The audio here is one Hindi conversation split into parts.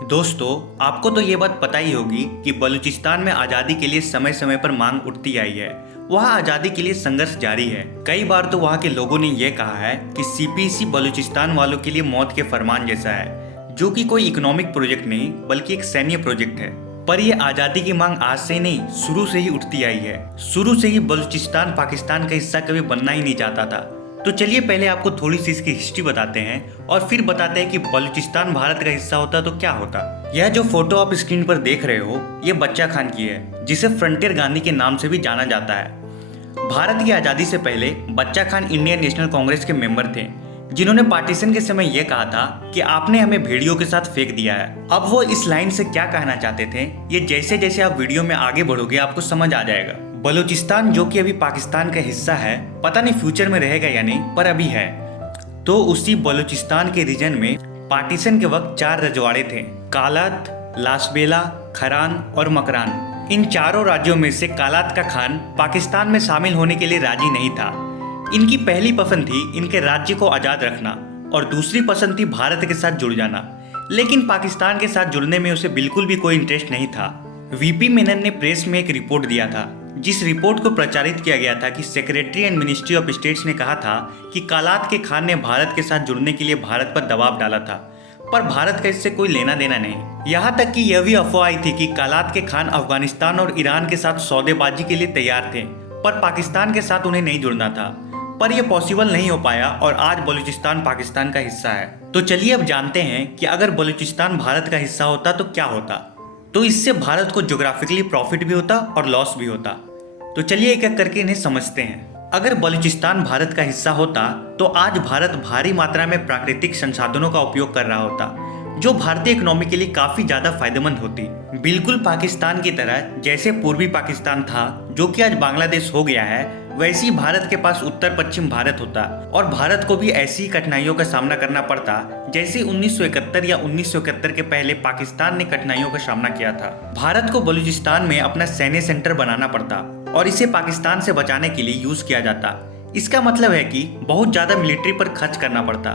दोस्तों, आपको तो ये बात पता ही होगी कि बलूचिस्तान में आज़ादी के लिए समय समय पर मांग उठती आई है। वहाँ आज़ादी के लिए संघर्ष जारी है। कई बार तो वहाँ के लोगों ने यह कहा है कि सीपीसी बलूचिस्तान वालों के लिए मौत के फरमान जैसा है, जो कि कोई इकोनॉमिक प्रोजेक्ट नहीं बल्कि एक सैन्य प्रोजेक्ट है। पर यह आज़ादी की मांग आज से नहीं, शुरू से ही उठती आई है। शुरू से ही बलूचिस्तान पाकिस्तान का हिस्सा कभी बनना ही नहीं चाहता था। तो चलिए पहले आपको थोड़ी सी इसकी हिस्ट्री बताते हैं और फिर बताते हैं कि बलूचिस्तान भारत का हिस्सा होता तो क्या होता। यह जो फोटो आप स्क्रीन पर देख रहे हो, ये बच्चा खान की है, जिसे फ्रंटियर गांधी के नाम से भी जाना जाता है। भारत की आज़ादी से पहले बच्चा खान इंडियन नेशनल कांग्रेस के मेंबर थे, जिन्होंने पार्टीशन के समय यह कहा था कि आपने हमें भेड़ियों के साथ फेंक दिया है। अब वो इस लाइन से क्या कहना चाहते थे, ये जैसे जैसे आप वीडियो में आगे बढ़ोगे आपको समझ आ जाएगा। बलूचिस्तान जो कि अभी पाकिस्तान का हिस्सा है, पता नहीं फ्यूचर में रहेगा या नहीं, पर अभी है। तो उसी बलूचिस्तान के रीजन में पार्टीशन के वक्त 4 रजवाड़े थे, कालात, लासबेला, खरान और मकरान। इन चारों राज्यों में से कालात का खान पाकिस्तान में शामिल होने के लिए राजी नहीं था। इनकी पहली पसंद थी इनके राज्य को आज़ाद रखना और दूसरी पसंद थी भारत के साथ जुड़ जाना, लेकिन पाकिस्तान के साथ जुड़ने में उसे बिल्कुल भी कोई इंटरेस्ट नहीं था। वीपी मेनन ने प्रेस में एक रिपोर्ट दिया था, जिस रिपोर्ट को प्रचारित किया गया था कि secretary and ministry of states ने कहा था कि कालात के खान ने भारत के साथ जुड़ने के लिए भारत पर दबाव डाला था, पर भारत का इससे कोई लेना देना नहीं। यहाँ तक कि यह भी अफवाह आई थी कि कालात के खान अफगानिस्तान और ईरान के साथ सौदेबाजी के लिए तैयार थे, पर पाकिस्तान के साथ उन्हें नहीं जुड़ना था। पर यह पॉसिबल नहीं हो पाया और आज बलूचिस्तान पाकिस्तान का हिस्सा है। तो चलिए अब जानते हैं कि अगर बलूचिस्तान भारत का हिस्सा होता तो क्या होता। तो इससे भारत को ज्योग्राफिकली प्रॉफिट भी होता और लॉस भी होता। तो चलिए एक एक करके इन्हें समझते हैं। अगर बलूचिस्तान भारत का हिस्सा होता तो आज भारत भारी मात्रा में प्राकृतिक संसाधनों का उपयोग कर रहा होता, जो भारतीय इकोनॉमी के लिए काफी ज्यादा फायदेमंद होती। बिल्कुल पाकिस्तान की तरह जैसे पूर्वी पाकिस्तान था, जो कि आज बांग्लादेश हो गया है, वैसे ही भारत के पास उत्तर पश्चिम भारत होता और भारत को भी ऐसी कठिनाइयों का सामना करना पड़ता जैसे 1971 या 1971 के पहले पाकिस्तान ने कठिनाइयों का सामना किया था। भारत को बलूचिस्तान में अपना सैन्य सेंटर बनाना पड़ता और इसे पाकिस्तान से बचाने के लिए यूज किया जाता। इसका मतलब है कि बहुत ज्यादा मिलिट्री पर खर्च करना पड़ता,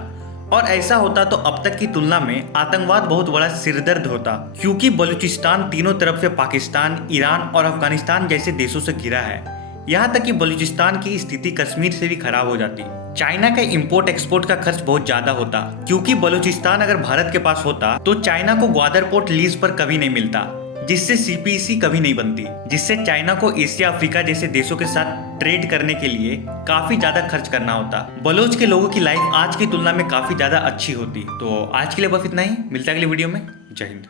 और ऐसा होता तो अब तक की तुलना में आतंकवाद बहुत बड़ा सिरदर्द होता, क्योंकि बलूचिस्तान तीनों तरफ से पाकिस्तान, ईरान और अफगानिस्तान जैसे देशों से घिरा है। यहाँ तक कि बलूचिस्तान की स्थिति कश्मीर से भी खराब हो जाती। चाइना का इंपोर्ट एक्सपोर्ट का खर्च बहुत ज्यादा होता, क्योंकि बलूचिस्तान अगर भारत के पास होता तो चाइना को ग्वादर पोर्ट लीज पर कभी नहीं मिलता, जिससे सीपीसी कभी नहीं बनती, जिससे चाइना को एशिया अफ्रीका जैसे देशों के साथ ट्रेड करने के लिए काफी ज्यादा खर्च करना होता। बलोच के लोगों की लाइफ आज की तुलना में काफी ज्यादा अच्छी होती। तो आज के लिए बस इतना ही, मिलता है अगले वीडियो में। जय हिंद।